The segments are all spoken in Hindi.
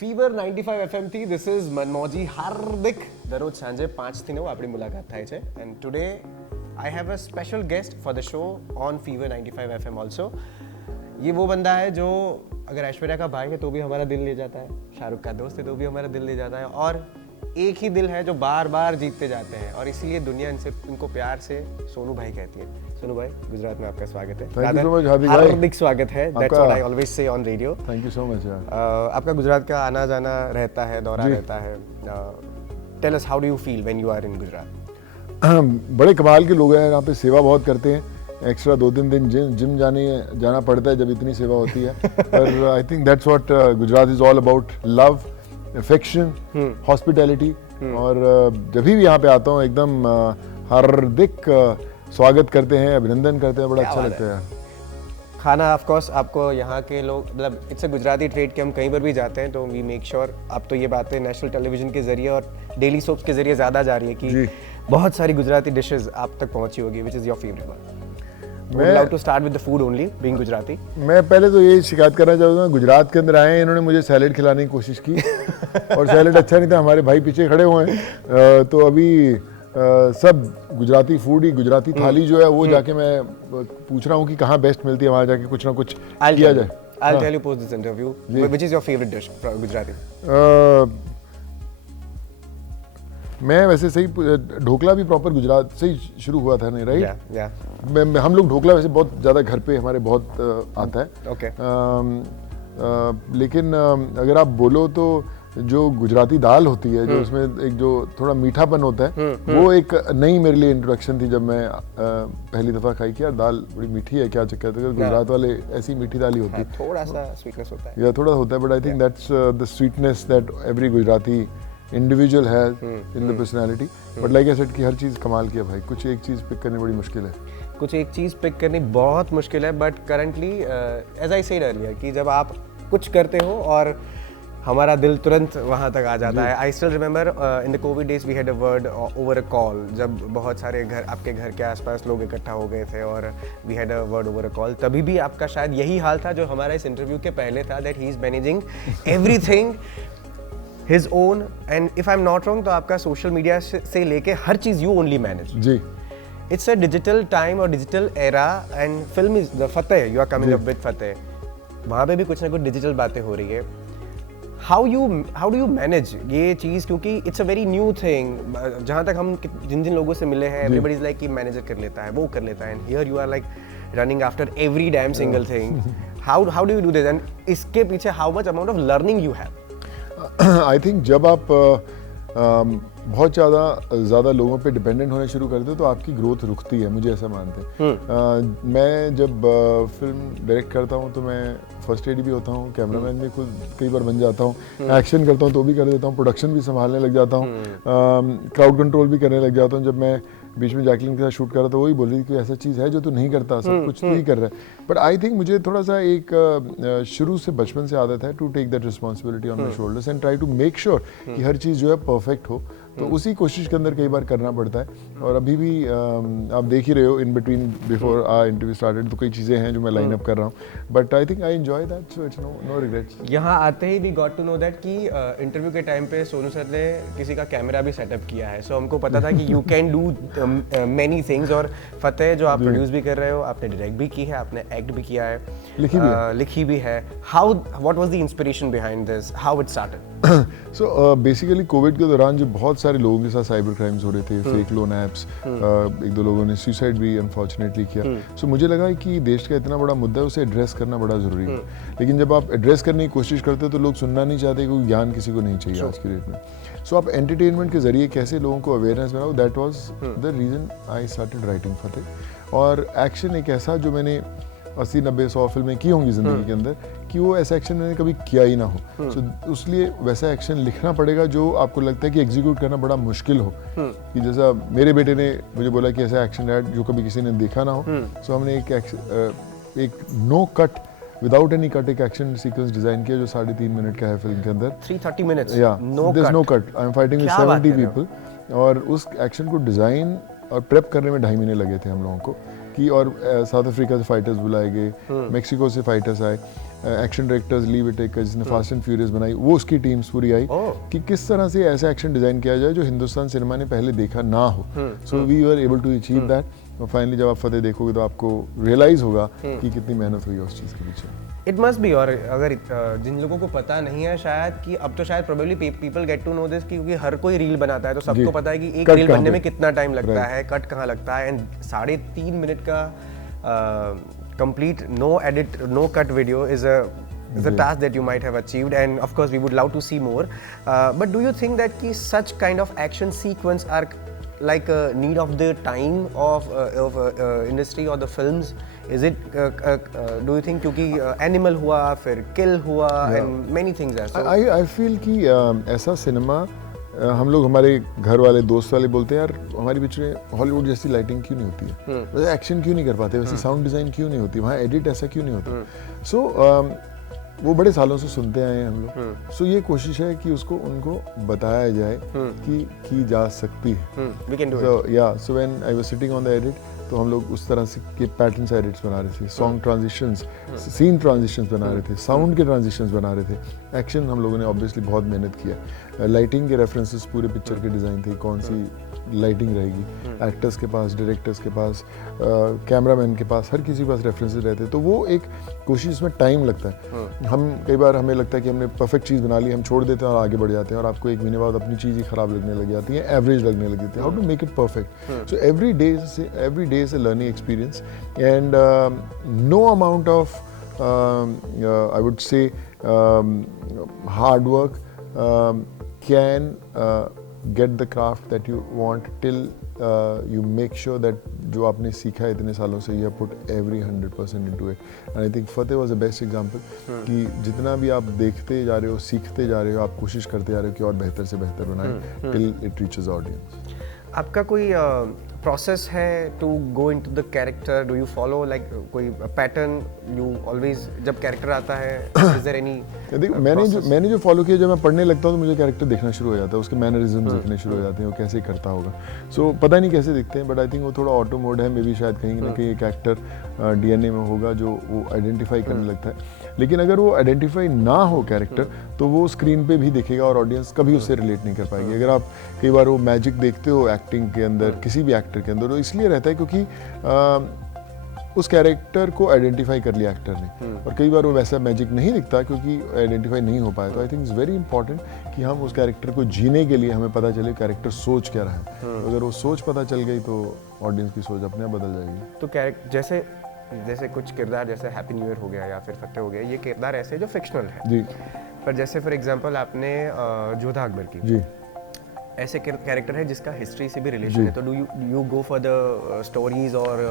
ફીવર 95 FM થી this is મનમોજી હાર્દિક દરરોજ સાંજે 5 થી 9 આપણી મુલાકાત થાય છે and today I have a special guest for the show on Fever 95 FM also. ये वो बंदा है जो अगर ऐश्वर्या का भाई है तो भी हमारा दिल ले जाता है, शाहरुख का दोस्त है तो भी हमारा दिल ले जाता है और एक ही दिल है जो बार बार जीतते जाते हैं और इसीलिए दुनिया इनको प्यार से सोनू भाई कहती है. सोनू भाई, गुजरात में आपका स्वागत है. Thank you so much, हार्दिक भाई. हार्दिक स्वागत है. That's what I always say on radio. Thank you so much यार. आपका गुजरात का आना जाना रहता है, दौरा रहता है. Tell us how do you feel when you are in Gujarat? बड़े कमाल के लोग हैं यहाँ पे, सेवा बहुत करते हैं. एक्स्ट्रा 2-3 दिन जिम जाना पड़ता है जब इतनी सेवा होती है. पर आई think that's what Gujarat is all about, love, affection, hospitality. और जब भी यहाँ पे आता हूँ एकदम हार्दिक स्वागत करते हैं, अभिनंदन करते हैं, बड़ा अच्छा लगता है. खाना ऑफ कोर्स आपको यहाँ के लोग, मतलब इट्स अ गुजराती ट्रेड कि हम कहीं पर भी जाते हैं तो वी मेक श्योर. अब तो ये बातें नेशनल टेलीविजन के जरिए और डेली सोप्स के जरिए ज़्यादा जा रही है कि बहुत सारी गुजराती डिशेस आप तक पहुँची होगी. Which is your favourite one? मैं like to start with the food only, being Gujarati. मैं पहले तो ये शिकायत करना चाहूँगा, गुजरात के अंदर आए इन्होंने मुझे सैलेड खिलाने की कोशिश की और सैलेड अच्छा नहीं था. हमारे भाई पीछे खड़े हुए हैं तो अभी सब गुजराती फूड ही, गुजराती थाली जो है वो जाके मैं पूछ रहा हूँ कि कहाँ बेस्ट मिलती है, वहाँ जाके कुछ ना कुछ किया जाए. I'll tell you post this interview. Which is your favorite dish from Gujarati? मैं वैसे सही ढोकला भी प्रॉपर गुजरात से ही शुरू हुआ था, नहीं राइट? या हम लोग ढोकला वैसे बहुत ज़्यादा घर पे हमारे बहुत आता है. ओके. लेकिन अगर आप बोलो तो जो गुजराती दाल होती है, जो उसमें एक जो थोड़ा मीठापन होता है, वो एक नई मेरे लिए इंट्रोडक्शन थी जब मैं पहली दफ़ा खाई कि यार दाल बड़ी मीठी है, क्या चक्कर है. गुजरात वाले ऐसी मीठी दाल ही होती है, थोड़ा सा स्वीटनेस होता है, या थोड़ा होता है, but I think that's the sweetness that every Gujarati individual has in the personality. But like I said कि हर चीज़ कमाल की है भाई, कुछ एक चीज़ पिक करनी बड़ी मुश्किल है. कुछ एक चीज़ पिक करनी बहुत मुश्किल है. But currently as I said earlier कि जब आप कुछ करते हो और हमारा दिल तुरंत वहाँ तक आ जाता है. I still remember in the Covid days we had a word over a call, जब बहुत सारे आपके घर के आसपास लोग इकट्ठा हो गए थे और we had a word over a call. तभी भी आपका शायद यही हाल था जो हमारा इस इंटरव्यू के पहले था, that he is managing everything his own. and if I'm not wrong तो आपका सोशल मीडिया से लेके हर चीज़ you only manage. Ji. It's a digital time और digital era and film is the Fateh, you are coming up with फतेह. वहाँ पे भी कुछ ना कुछ डिजिटल बातें हो रही है. How do you manage ये चीज़, क्योंकि it's a very new thing. जहाँ तक हम जिन लोगों से मिले हैं, everybody is like कि मैनेजर कर लेता है, वो कर लेता है, and here you are like running after every damn single thing. How do you do this and इसके पीछे how much amount of learning you have? I think जब आप बहुत ज़्यादा लोगों पे डिपेंडेंट होने शुरू करते हो तो आपकी ग्रोथ रुकती है, मुझे ऐसा मानते हैं. मैं जब फिल्म डायरेक्ट करता हूँ तो मैं फर्स्ट एड भी होता हूँ, कैमरामैन भी खुद कई बार बन जाता हूँ, एक्शन करता हूँ तो भी कर देता हूँ, प्रोडक्शन भी संभालने लग जाता हूँ, क्राउड कंट्रोल भी करने लग जाता हूँ. जब मैं बीच में जैकलिन के साथ शूट कर रहा था वही बोल रही थी कि ऐसा चीज़ है जो तू नहीं करता, सब कुछ तू ही कर रहा है. बट आई थिंक मुझे थोड़ा सा एक शुरू से बचपन से आदत है to take that responsibility on my shoulders and try to make sure कि हर चीज़ जो है परफेक्ट हो. तो उसी कोशिश के अंदर कई बार करना पड़ता है. और अभी भी आप देख ही रहे हो in between before our interview started तो कई चीज़ें हैं जो मैं लाइन अप कर रहा हूँ. But I think I enjoy that, so it's no regrets. यहाँ आते ही we got to know that कि इंटरव्यू के टाइम पे सोनू सर ने किसी का कैमरा भी सेटअप किया है. सो हमको पता था कि you can do many things. और फतेह जो आप प्रोड्यूस भी कर रहे हो, आपने डायरेक्ट भी की है, आपने एक्ट भी किया है, लिखी भी है. How what was the inspiration behind this, how it started? So basically Covid के दौरान जो बहुत सारे लोगों के साथ साइबर क्राइम्स हो रहे थे, फेक लोन ऐप्स, एक दो लोगों ने सुसाइड भी अनफॉर्चुनेटली किया. सो मुझे लगा कि देश का इतना बड़ा मुद्दा है, उसे एड्रेस करना बड़ा ज़रूरी है. लेकिन जब आप एड्रेस करने की कोशिश करते हो तो लोग सुनना नहीं चाहते, क्योंकि ज्ञान किसी को नहीं चाहिए आज की डेट में. सो आप एंटरटेनमेंट के जरिए कैसे लोगों को अवेयरनेस बनाओ, that was the reason I started writing Fateh. और एक्शन एक ऐसा जो मैंने 80-90-100 फिल्में की होंगी ज़िंदगी के अंदर, कि वो ऐसा एक्शन मैंने कभी किया ही ना हो. सो उसलिए वैसा एक्शन लिखना पड़ेगा जो आपको लगता है कि एग्जीक्यूट करना बड़ा मुश्किल हो. कि जैसा मेरे बेटे ने मुझे बोला कि ऐसा एक्शन ऐड जो कभी किसी ने देखा ना हो. सो हमने एक no cut, without any cut एक एक्शन सीक्वेंस डिजाइन किया जो 3.5 मिनट का है फिल्म के अंदर. 330 मिनट्स? या no cut. I am fighting with 70 people. और उस एक्शन को डिजाइन और प्रेप करने में 2.5 महीने लगे थे हम लोगों को. कि और साउथ अफ्रीका से फाइटर्स बुलाए गए, मेक्सिको से फाइटर्स आए. एक्शन डायरेक्टर्स ली विटेकर जिसने फास्ट एंड फ्यूरियस बनाई, वो उसकी टीम्स पूरी आई कि किस तरह से ऐसा एक्शन डिजाइन किया जाए जो हिंदुस्तान सिनेमा ने पहले देखा ना हो. So we were able to achieve that. और फाइनली जब आप फतेह देखोगे तो आपको रियलाइज होगा कि कितनी मेहनत हुई है उस चीज़ के पीछे. It must be. और अगर जिन लोगों को पता नहीं है शायद कि अब तो शायद probably people get to know this क्योंकि हर कोई रील बनाता है तो सबको पता है कि एक रील बनने में कितना टाइम लगता है, कट कहाँ लगता है. एंड 3.5 मिनट का complete no edit no cut video is a task that you might have achieved, and of course we would love to see more. But do you think that ki such kind of action sequence are like a need of the time of industry or the films? Is it do you think क्योंकि animal हुआ फिर kill हुआ and many things are so I feel कि ऐसा सिनेमा हम लोग हमारे घर वाले दोस्त वाले बोलते हैं यार हमारी पिक्चर में हॉलीवुड जैसी लाइटिंग क्यों नहीं होती है, वैसे एक्शन क्यों नहीं कर पाते, वैसे साउंड डिज़ाइन क्यों नहीं होती, वहाँ एडिट ऐसा क्यों नहीं होता. सो वो बड़े सालों से सुनते आए हैं हम लोग. सो ये कोशिश है कि उसको उनको बताया जाए कि की जा सकती है. So when I was sitting on the edit तो हम लोग उस तरह से के पैटर्न्स एडिट्स बना रहे थे, सॉन्ग ट्रांजिशंस, सीन ट्रांजिशंस बना रहे थे, साउंड के ट्रांजिशंस बना रहे थे. एक्शन हम लोगों ने ऑब्वियसली बहुत मेहनत किया. लाइटिंग के रेफरेंसेस पूरे पिक्चर के डिज़ाइन थे, कौन सी लाइटिंग रहेगी, एक्टर्स के पास, डायरेक्टर्स के पास, कैमरामैन के पास, हर किसी के पास रेफरेंसेस रहते हैं. तो वो एक कोशिश में टाइम लगता है. हम कई बार हमें लगता है कि हमने परफेक्ट चीज़ बना ली, हम छोड़ देते हैं और आगे बढ़ जाते हैं और आपको 1 महीने बाद अपनी चीज़ ही ख़राब लगने लग जाती है, एवरेज लगने लग जाती है. How to make it perfect. So every day is a learning experience and no amount of I would say hard work can get the craft that you want till you make sure that जो आपने सीखा है इतने सालों से, you have put every 100% into it. And I think Fateh was the best example कि जितना भी आप देखते जा रहे हो, सीखते जा रहे हो, आप कोशिश करते जा रहे हो कि और बेहतर से बेहतर बनाएं till it reaches audience. आपका कोई प्रोसेस है to go into the character? Do you follow like कोई पैटर्न यू ऑलवेज जब कैरेक्टर आता है? Is there any? देख मैंने जो फॉलो किया, जब मैं पढ़ने लगता हूँ तो मुझे कैरेक्टर देखना शुरू हो जाता है, उसके मैनरिज्म दिखने शुरू हो जाते हैं, वो कैसे करता होगा. सो पता नहीं कैसे दिखते हैं बट आई थिंक वो थोड़ा ऑटो मोड है, मे बी शायद कहीं ना कहीं एक एक्टर डीएनए में होगा जो वो आइडेंटिफाई करने लगता है. लेकिन अगर वो आइडेंटिफाई ना हो कैरेक्टर तो वो स्क्रीन पे भी दिखेगा और ऑडियंस कभी उससे रिलेट नहीं कर पाएगी. अगर आप कई बार वो मैजिक देखते हो एक्टिंग के अंदर, किसी भी एक्टर के अंदर, वो इसलिए रहता है क्योंकि उस कैरेक्टर को आइडेंटिफाई कर लिया एक्टर ने, और कई बार वो वैसा मैजिक नहीं दिखता क्योंकि आइडेंटिफाई नहीं हो पाया. तो I think it's very important कि हम उस कैरेक्टर को जीने के लिए हमें पता चले कैरेक्टर सोच क्या रहा है. तो अगर वो सोच पता चल गई तो ऑडियंस की सोच अपने आप बदल जाएगी. तो कैरेक्टर जैसे कुछ किरदार जैसे हैप्पी न्यू ईयर हो गया या फिर फतेह हो गया, ये किरदार ऐसे जो फिक्शनल है जी. पर जैसे फॉर एग्जांपल आपने जोधा अकबर की जी, ऐसे कैरेक्टर है जिसका हिस्ट्री से भी रिलेशन है, तो do you go for the stories और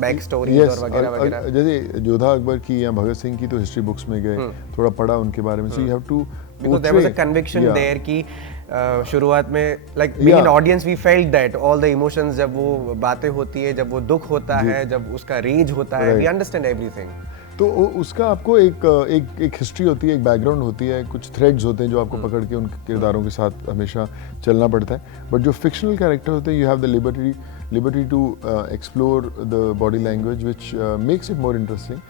बैक स्टोरीज और वगैरह वगैरह? जैसे जोधा अकबर की या भगत सिंह की तो हिस्ट्री बुक्स में गए, थोड़ा पढ़ा उनके बारे में. So you have to, because there was a conviction there कि शुरुआत में like being an audience we felt that all the emotions, जब वो बातें होती है, जब वो दुख होता है, जब उसका रेज होता है, वी अंडरस्टैंड एवरीथिंग. तो उसका आपको एक हिस्ट्री होती है, एक बैकग्राउंड होती है, कुछ थ्रेड्स होते हैं जो आपको पकड़ के उन किरदारों के साथ हमेशा चलना पड़ता है. बट जो फिक्शनल कैरेक्टर होते हैं, you have the liberty to explore the body language which makes it more interesting.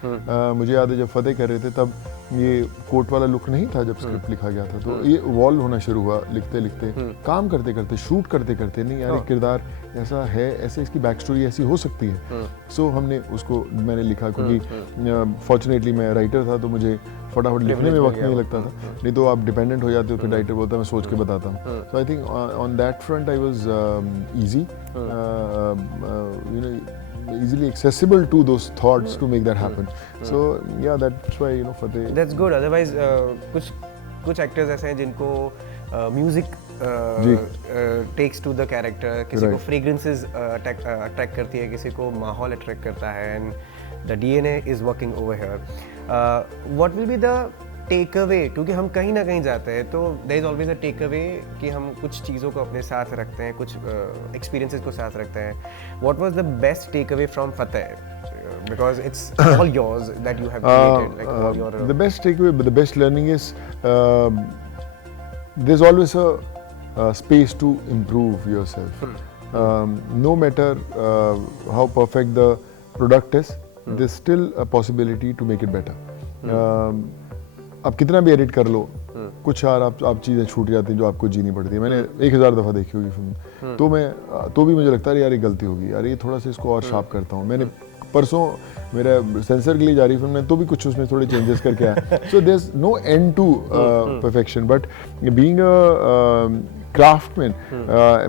मुझे याद है जब फतेह कर रहे थे तब ये कोट वाला लुक नहीं था जब स्क्रिप्ट लिखा गया था, तो ये इवॉल्व होना शुरू हुआ लिखते लिखते, काम करते करते, शूट करते करते. नहीं यार, एक किरदार ऐसा है, ऐसे इसकी बैक स्टोरी ऐसी हो सकती है. सो हमने उसको मैंने लिखा क्योंकि फॉर्चुनेटली मैं राइटर था तो मुझे फटाफट लिखने में वक्त नहीं लगता था. नहीं तो आप डिपेंडेंट हो जाते हो, फिर राइटर बोलता है मैं सोच के बताता हूँ. So I think on that front I was easy, you know, easily accessible to those thoughts to make that happen. So yeah, that's why, you know, Fateh. That's good. Otherwise कुछ एक्टर्स ऐसे हैं जिनको music takes to the character, किसी को फ्रेग्रेंसेस अट्रैक्ट करती है, किसी को माहौल अट्रैक्ट करता है, and the DNA is working over here. What will be the takeaway? क्योंकि हम कहीं ना कहीं जाते हैं तो there is always a takeaway कि हम कुछ चीज़ों को अपने साथ रखते हैं, कुछ एक्सपीरियंसेस को साथ रखते हैं. What was the best takeaway from Fateh? Because it's all yours that you have created, like all your. The best takeaway, but the best learning is there's always a space to improve yourself. No matter how perfect the product is, there's still a possibility to make it better. आप कितना भी एडिट कर लो, कुछ यार आप चीज़ें छूट जाती हैं जो आपको जीनी पड़ती है। मैंने 1000 दफ़ा देखी होगी फिल्म, तो भी मुझे लगता है यार ये गलती होगी, यार ये थोड़ा सा इसको और शार्प करता हूँ। मैंने परसों मेरा सेंसर के लिए जा रही फिल्म में तो भी कुछ उसमें थोड़े चेंजेस करके आया। So there is no end to perfection, but being a craftsman,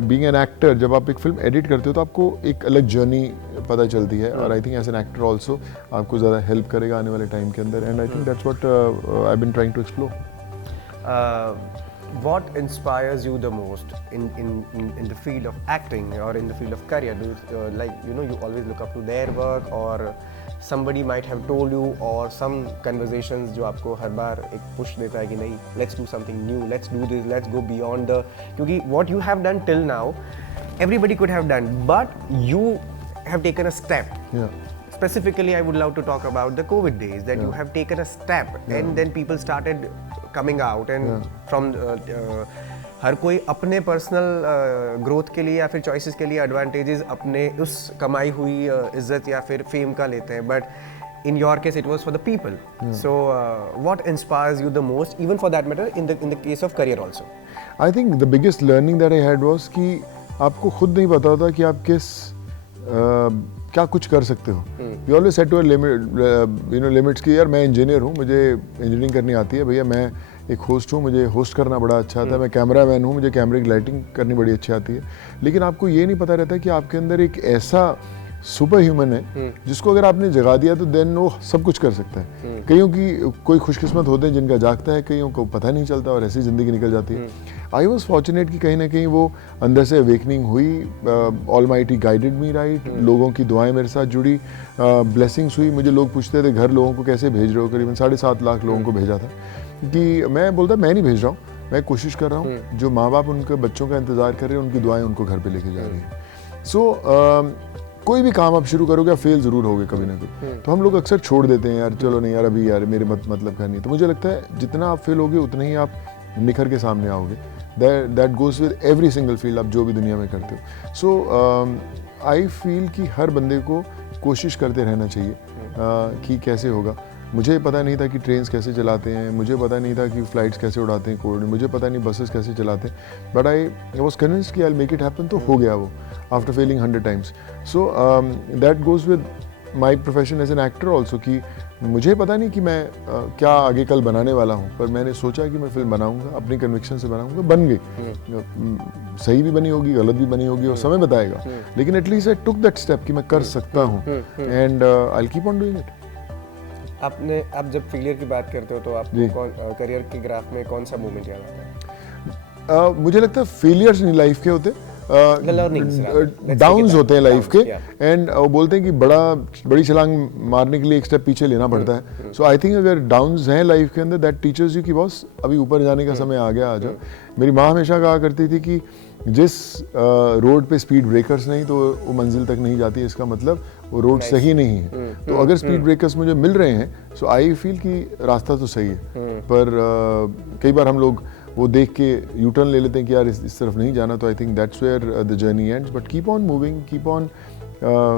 being an actor, जब आप एक फिल्म एडिट करते हो तो आपको एक अलग जर्नी पता चलती है, और I think as an actor also आपको ज़्यादा हेल्प करेगा आने वाले टाइम के अंदर, and I think that's what I been trying to explore. What inspires you the most in the field of acting or in the field of career? Do you, you always look up to their work, or somebody might have told you, or some conversations जो आपको हर बार एक push देता है कि नहीं, let's do something new, let's do this, let's go beyond the, क्योंकि what you have done till now everybody could have done, but you have taken a step. Yeah. Specifically, I would love to talk about the COVID days, that you have taken a step, and then people started coming out, and from हर कोई अपने पर्सनल ग्रोथ के लिए या फिर चॉइसेस के लिए एडवांटेजेस अपने उस कमाई हुई इज्जत या फिर फेम का लेते हैं, but in your case it was for the people. So what inspires you the most, even for that matter in the case of career also? I think the biggest learning that I had was कि आपको खुद नहीं पता होता कि आप किस क्या कुछ कर सकते हो। You always set to limits कि यार मैं इंजीनियर हूँ, मुझे इंजीनियरिंग करनी आती है, भैया मैं एक होस्ट हूँ, मुझे होस्ट करना बड़ा अच्छा आता है, मैं कैमरामैन हूँ, मुझे कैमरे की लाइटिंग करनी बड़ी अच्छी आती है। लेकिन आपको ये नहीं पता रहता कि आपके अंदर एक ऐसा सुपर ह्यूमन है जिसको अगर आपने जगा दिया तो देन वो सब कुछ कर सकता है। कईयों की कोई खुशकिस्मत होते हैं जिनका जागता है, कईयों को पता नहीं चलता और ऐसी ज़िंदगी निकल जाती है। आई वॉज फॉर्चुनेट कि कहीं ना कहीं वो अंदर से अवेकनिंग हुई, ऑलमाइटी गाइडेड मी राइट, लोगों की दुआएं मेरे साथ जुड़ी, ब्लेसिंग्स हुई। मुझे लोग पूछते थे घर लोगों को कैसे भेज रहे हो, करीबन 7.5 लाख लोगों को भेजा था, कि मैं बोलता मैं नहीं भेज रहा हूँ, मैं कोशिश कर रहा हूँ, जो माँ बाप उनके बच्चों का इंतज़ार कर रहे हैं उनकी दुआएं उनको घर पे लेके जा रही है। सो कोई भी काम आप शुरू करोगे आप फेल ज़रूर होगे कभी ना कभी, तो हम लोग अक्सर छोड़ देते हैं, यार चलो नहीं यार अभी यार मेरे मतलब का नहीं। तो मुझे लगता है जितना आप फेल होगे उतना ही आप निखर के सामने आओगे। That goes with every single field, आप जो भी दुनिया में करते हो। सो आई फील कि हर बंदे को कोशिश करते रहना चाहिए कि कैसे होगा। मुझे पता नहीं था कि ट्रेन्स कैसे चलाते हैं, मुझे पता नहीं था कि फ़्लाइट्स कैसे उड़ाते हैं कोड, मुझे पता नहीं बसेस कैसे चलाते हैं, बट आई वॉज कन्विंस्ड कि I will make it happen. तो हो गया वो, after failing 100 times. So that goes with my profession as an actor also, कि मुझे पता नहीं कि मैं क्या आगे कल बनाने वाला हूँ, पर मैंने सोचा कि मैं फिल्म बनाऊँगा, अपनी कन्विक्शन से बनाऊँगा, बन गई। सही भी बनी होगी, गलत भी बनी होगी, और समय बताएगा, लेकिन at least I took that step कि मैं कर सकता हूँ, and I will keep on doing it. आप जब फेलियर की बात करते हो तो आपको करियर के ग्राफ में कौन सा मोमेंट याद आता है? मुझे लगता है फेलियर्स नहीं लाइफ के होते, डाउन्स होते हैं लाइफ के, एंड वो बोलते हैं कि बड़ी छलांग मारने के लिए एक स्टेप पीछे लेना पड़ता है। सो आई थिंक अगर डाउन्स हैं लाइफ के अंदर, दैट टीचर्स यू कि बॉस अभी ऊपर जाने का समय आ गया, आ जाओ। मेरी माँ हमेशा कहा करती थी कि जिस रोड पे स्पीड ब्रेकर्स नहीं तो वो मंजिल तक नहीं जाती है, इसका मतलब वो रोड सही नहीं है। तो अगर स्पीड ब्रेकर्स मुझे मिल रहे हैं, सो आई फील कि रास्ता तो सही है, पर कई बार हम लोग वो देख के यू टर्न ले लेते हैं कि यार इस तरफ नहीं जाना। तो I think that's where the journey ends, but keep on moving, keep on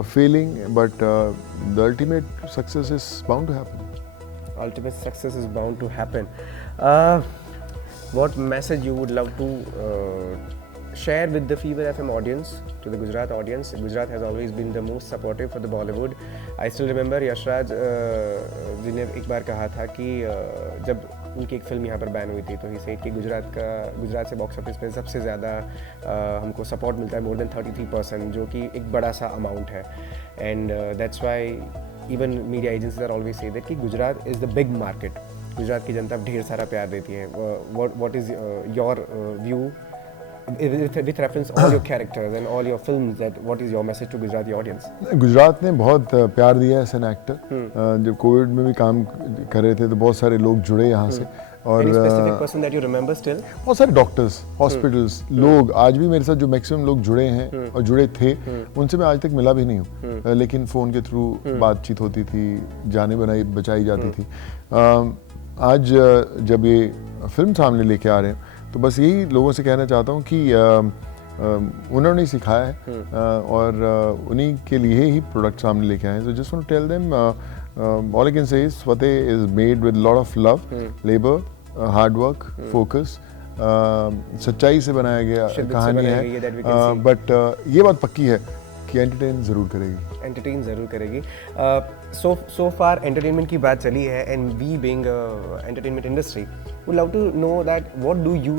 failing, but the ultimate success is bound to happen. Ultimate success is bound to happen. What message you would love to share with the Fever FM audience, to the Gujarat audience? Gujarat has always been the most supportive for the Bollywood. I still remember Yashraj ji ने एक बार कहा था कि जब उनकी एक फिल्म यहाँ पर बैन हुई थी तो ही सेड कि गुजरात से बॉक्स ऑफिस पे सबसे ज़्यादा हमको सपोर्ट मिलता है, मोर देन 33%, जो कि एक बड़ा सा अमाउंट है। And that's why even media agencies are always say that कि Gujarat is the big market, Gujarat की जनता ढेर सारा प्यार देती है। What is your view with reference all your characters and all your films, that what is your message to Gujarati audience? Gujarat ने बहुत प्यार दिया है एज एन एक्टर। जब कोविड में भी काम कर रहे थे तो बहुत सारे लोग जुड़े यहाँ से, और Any specific person that you remember still? बहुत सारे डॉक्टर्स, हॉस्पिटल्स, लोग आज भी मेरे साथ जो मैक्सिमम लोग जुड़े हैं और जुड़े थे, उनसे मैं आज तक मिला भी नहीं हूँ, लेकिन फ़ोन के थ्रू बातचीत होती थी, जाने बचाई जाती थी। आज जब ये फिल्म सामने लेके आ रहे हैं तो बस यही लोगों से कहना चाहता हूँ कि उन्होंने सिखाया है और उन्हीं के लिए ही प्रोडक्ट सामने लेके आए हैं। So just want to tell them All I can say is Fateh is made with a lot of love, labor, hard work, focus. सच्चाई से बनाया गया कहानी है, बट ये बात पक्की है कि एंटरटेन ज़रूर करेगी। सो फार एंटरटेनमेंट की बात चली है, and we being entertainment industry would love to know that what do you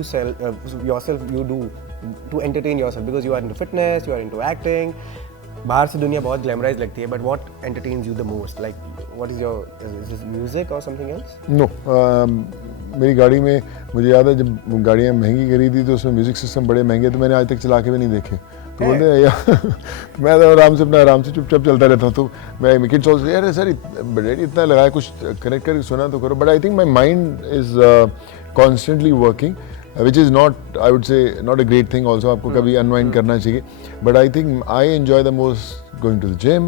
yourself you do to entertain yourself, because you are into fitness, you are into acting. बाहर से दुनिया बहुत ग्लैमराइज लगती है, but what entertains you the most, like what is your, is this music और समथिंग एल्स? नो, मेरी गाड़ी में मुझे याद है जब गाड़ियाँ महंगी खरीदी तो उसमें म्यूजिक सिस्टम बड़े महंगे, तो मैंने आज तक चला के भी नहीं देखे। तो बोलते हैं यार मैं तो आराम से चुपचाप चलता रहता हूँ। तो मैं किड्स ऑल्सो यार सर डैडी इतना लगाया, कुछ कनेक्ट करके सुना तो करो, but I think my mind is constantly working, which is not, I would say, not a great thing also. आपको कभी unwind करना चाहिए, but I think I enjoy the most going to the gym,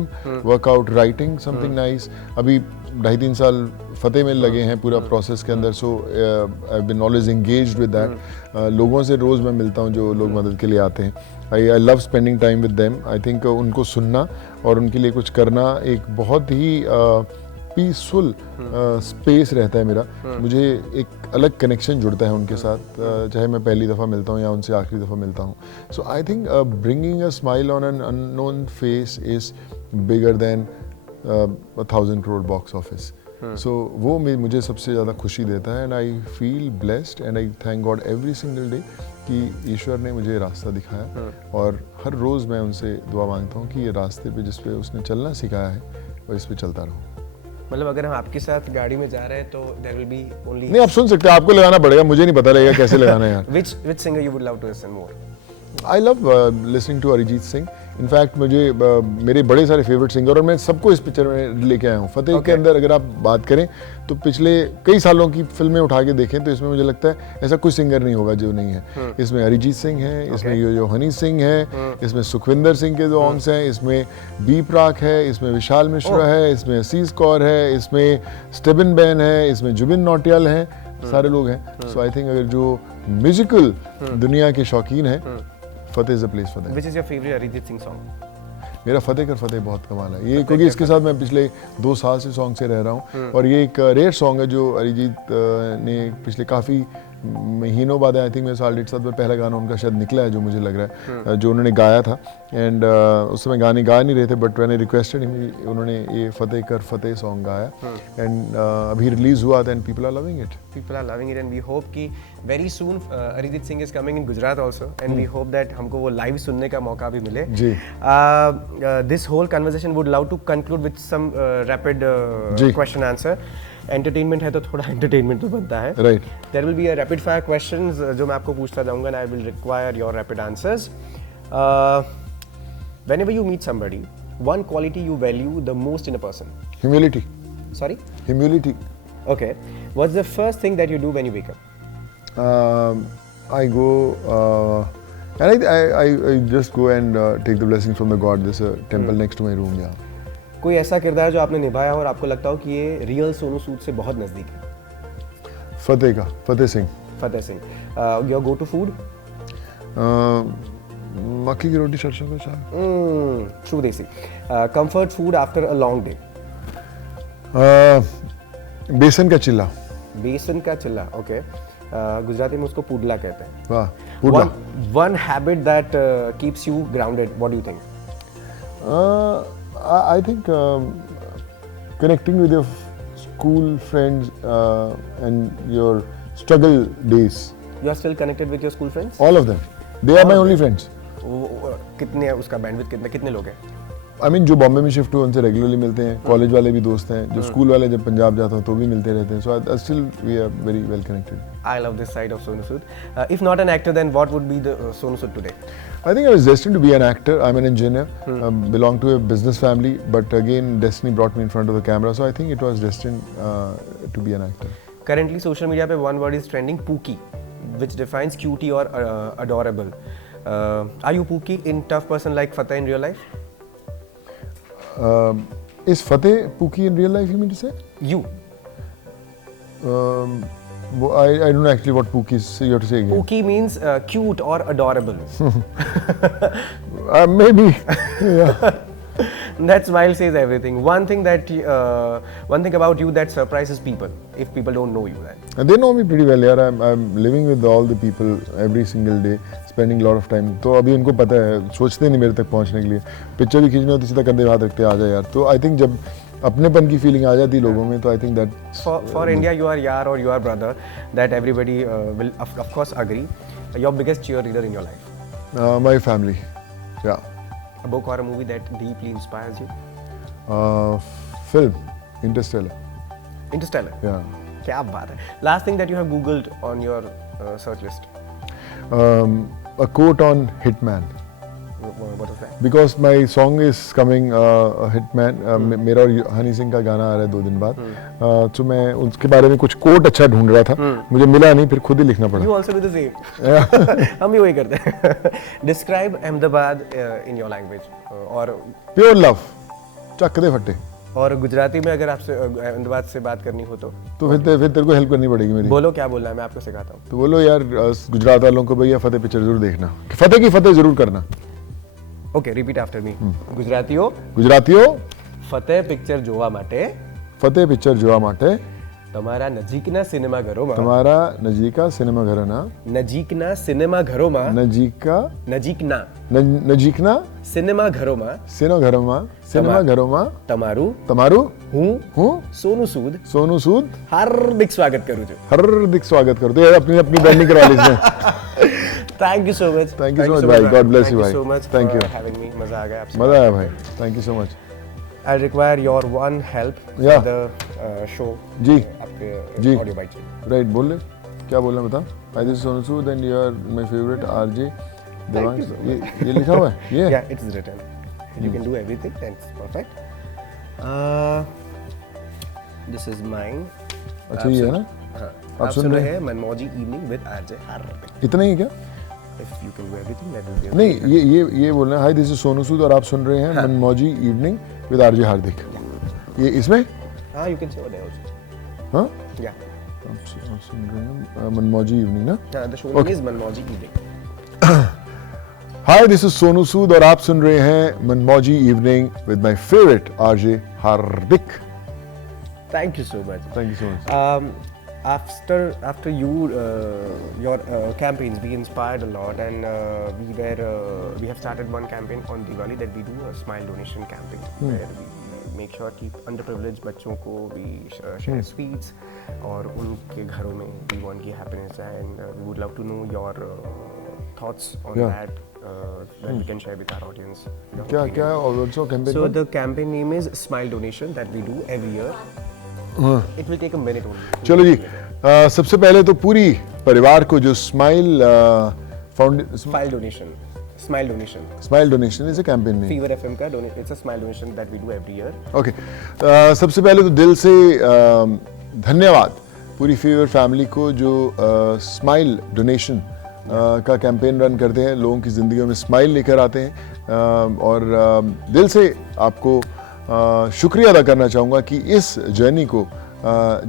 workout, writing something nice. अभी 2.5-3 साल फतेह में लगे हैं पूरा प्रोसेस के अंदर, so I've been always engaged with that. लोगों से रोज़ मैं मिलता हूँ जो लोग मदद के लिए आते हैं। I love spending time with them. I think उनको सुनना और उनके लिए कुछ करना एक बहुत ही पीसफुल स्पेस रहता है मेरा। मुझे एक अलग कनेक्शन जुड़ता है उनके साथ, चाहे मैं पहली दफ़ा मिलता हूँ या उनसे आखिरी दफ़ा मिलता हूँ। So I think bringing a smile on an unknown face is bigger than 1,000 crore box office. So वो मुझे सबसे ज़्यादा खुशी देता है, and I feel blessed and I thank God every single day कि ईश्वर ने मुझे रास्ता दिखाया, और हर रोज़ मैं उनसे दुआ मांगता हूँ कि ये रास्ते पे जिस पे उसने चलना सिखाया है और इस पे चलता रहूँ। मतलब अगर हम आपके साथ गाड़ी में जा रहे हैं तो देयर विल बी ओनली, नहीं आप सुन सकते हैं, आपको लगाना पड़ेगा, मुझे नहीं पता लगेगा कैसे लगाना है यार। which singer you would love to listen more? I love listening to Arijit Singh. In fact मुझे मेरे बड़े सारे फेवरेट सिंगर, और मैं सबको इस पिक्चर में लेके आया हूँ। फतेह के अंदर अगर आप बात करें तो पिछले कई सालों की फिल्में उठा के देखें तो इसमें मुझे लगता है ऐसा कोई सिंगर नहीं होगा जो नहीं है। इसमें अरिजीत सिंह है, इसमें यो हनी सिंह है, इसमें सुखविंदर सिंह के जो ऑन्स हैं, इसमें बी प्राक है, इसमें विशाल मिश्रा है, इसमें असीस कौर है, इसमें स्टेबिन बैन है, इसमें जुबिन नौटियाल हैं, सारे लोग हैं। सो आई थिंक अगर जो म्यूजिकल दुनिया के शौकीन हैं, Fateh is a place for them. Which is your favorite Arijit Singh song? मेरा फतेह कर फतेह बहुत कमाल है ये, क्योंकि इसके साथ मैं पिछले 2 साल से सॉन्ग से रह रहा हूँ, और ये एक रेयर सॉन्ग है जो अरिजीत ने पिछले काफ़ी महीनों बाद, आई थिंक मेरे साल 1.5 साल बाद पहला गाना उनका शायद निकला है जो मुझे लग रहा है, जो उन्होंने गाया था। एंड उस समय गाने गा नहीं रहे थे, बट मैंने रिक्वेस्टेड उन्होंने ये फतेह कर फतेह सॉन्ग गाया, एंड अभी रिलीज हुआ था, and people are loving it, and we hope कि very soon Arijit Singh is coming in Gujarat also, and we hope that हमको वो लाइव सुनने का मौका भी मिले जी। This whole conversation would love to conclude with some rapid question answer. Entertainment है तो थोड़ा एंटरटेनमेंट तो बनता है, right. There will be a rapid fire questions जो मैं आपको पूछता जाऊंगा, and I will require your rapid answers. Whenever you meet somebody, one quality you value the most in a person? Humility. Sorry? Humility. Okay, what's the first thing that you do when you wake up? I go and I just go and take the blessings from the God. There's a temple next to my room. Yeah. कोई ऐसा किरदार जो आपने निभाया हो और आपको लगता हो कि ये रियल सोनू सूद से बहुत नजदीक है? फतेह का, Fateh Singh. Fateh Singh. Your go to food? मक्की की रोटी सरसों का साग। True desi. Comfort food after a long day? बेसन का चिल्ला। बेसन का चिल्ला, ओके। गुजराती में उसको पुडला कहते हैं। वाह, पुडला। One habit that keeps you grounded, what do you think? I think connecting with your school friends and your struggle days. You are still connected with your school friends? All of them. They are my only friends. कितने है उसका बैंडविड्थ, कितने लोग हैं? I mean, जो बॉम्बे में शिफ्ट हुए उनसे रेगुलरली मिलते हैं, कॉलेज वाले भी दोस्त हैं, जो स्कूल वाले जब पंजाब जाता हूँ तो भी मिलते रहते हैं, so still we are very well connected. I love this side of Sonu Sood. If not an actor, then what would be the Sonu Sood today? I think I was destined to be an actor. I'm an engineer, belong to a business family, but again destiny brought me in front of the camera, so I think it was destined to be an actor. Currently social media pe one word is trending, Pookie, which defines cutie or adorable. Are you Pookie in tough person like Fateh in real life? Is Fateh Pookie in real life, you mean to say? You. I don't know actually what Pookie is, so you have to say again. Pookie means cute or adorable. Maybe. Yeah. That smile says everything. One thing about you that surprises people if people don't know you. Then And they know me pretty well, यार. I'm living with all the people every single day, spending a lot of time. तो अभी उनको पता है, सोचते नहीं मेरे तक पहुंचने के लिए. पिक्चर भी खींचनी होती सीधा कंधे पे हाथ रखते आ जा यार. तो I think जब अपनेपन की फीलिंग आ जाती है लोगों में, तो I think that for India you are yaar or you are brother. That everybody will of course agree. Your biggest cheerleader in your life. my family, yeah. A book or a movie that deeply inspires you. Film, Interstellar. Interstellar. Yeah. क्या बात है. Last thing that you have googled on your search list. A quote on Hitman. What is that? Because my song is coming, Hitman. मेरा और हनी सिंह का गाना आ रहा है 2 दिन बाद. तो मैं उसके बारे में कुछ कोट अच्छा ढूंढ रहा था. मुझे मिला नहीं, फिर खुद ही लिखना पड़ा. You also do the same. हम भी वही करते हैं. Describe Ahmedabad in your language. और Pure love. चक दे फट्टे. और गुजराती में अगर आपसे अहमदाबाद से बात करनी हो तो फिर तेरे को हेल्प करनी पड़ेगी मेरी. बोलो क्या बोलना है, मैं आपको सिखाता हूँ. तो बोलो यार गुजरात वालों को, भैया फतेह पिक्चर जरूर देखना. फतेह की फतेह जरूर करना. Okay, repeat after me. ગુજરાતીઓ ફતેહ પિક્ચર જોવા માટે ફતેહ પિક્ચર જોવા માટે તમારા નજીકના સિનેમાઘરોમાં નજીકના સિનેમાઘરોમાં તમારું હું સોનુ સૂદ હાર્દિક સ્વાગત કરું છું. हार्दिक स्वागत करो. तो यार अपनी ब्रांडिंग करवा ली इसमें. Thank you so much. Thank you so much भाई. God bless you भाई. so much Thank you. for having me. मजा आ गया आपसे. मजा आया भाई. Thank you so much. I require your one help Yeah. for the show. जी. आपके जी. Audio bite. राइट, बोल ले. क्या बोलना बता. Hi, this is Sonu Sood and you are my favorite RJ Devansh. ये लिखा हुआ है. ये Yeah, it is written. You can do everything. That's perfect. This is mine. अच्छा ये है ना. हाँ. आप सुन रहे हैं मनमौजी इवनिंग विद आरजे हार्दिक. इतना ही क्या. If you can do everything, that will be नहीं, ये बोलना है. हाय, दिस इज सोनू सूद और आप सुन रहे हैं मनमौजी इवनिंग विद आरजे हार्दिक. ये इसमें. हाँ, you can say what else. हाँ. Yeah. आप सुन रहे हैं मनमौजी इवनिंग ना. हाँ, the show name is Manmauji evening. Hi, this is Sonu Sood और आप सुन रहे हैं Manmauji evening with my favourite RJ Hardik. Thank you so much. Thank you so much. After your campaigns, we inspired a lot, and we have started one campaign on Diwali that we do a smile donation campaign where we make sure कि underprivileged बच्चों को we share sweets और उनके घरों में we want की happiness, and we would love to know your thoughts on that. That we can share with our audience. क्या also campaign. So the campaign name is Smile Donation that we do every year. It will take a minute only. चलो जी. सबसे पहले तो पूरी परिवार को जो smile donation is a campaign name. Fever FM का it's a smile donation that we do every year. Okay. सबसे पहले तो दिल से धन्यवाद पूरी फीवर फैमिली को जो स्माइल डोनेशन का कैंपेन रन करते हैं, लोगों की ज़िंदगियों में स्माइल लेकर आते हैं. और दिल से आपको शुक्रिया अदा करना चाहूँगा कि इस जर्नी को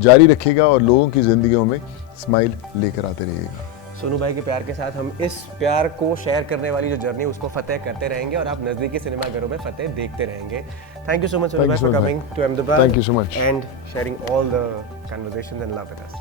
जारी रखिएगा और लोगों की ज़िंदगियों में स्माइल लेकर आते रहिएगा. सोनू भाई के प्यार के साथ हम इस प्यार को शेयर करने वाली जो जर्नी उसको फतेह करते रहेंगे और आप नज़दीकी सिनेमाघरों में फतेह देखते रहेंगे. Thank you so much Sonu भाई for coming to Ahmedabad. Thank you so much. And sharing all the conversations and love with us.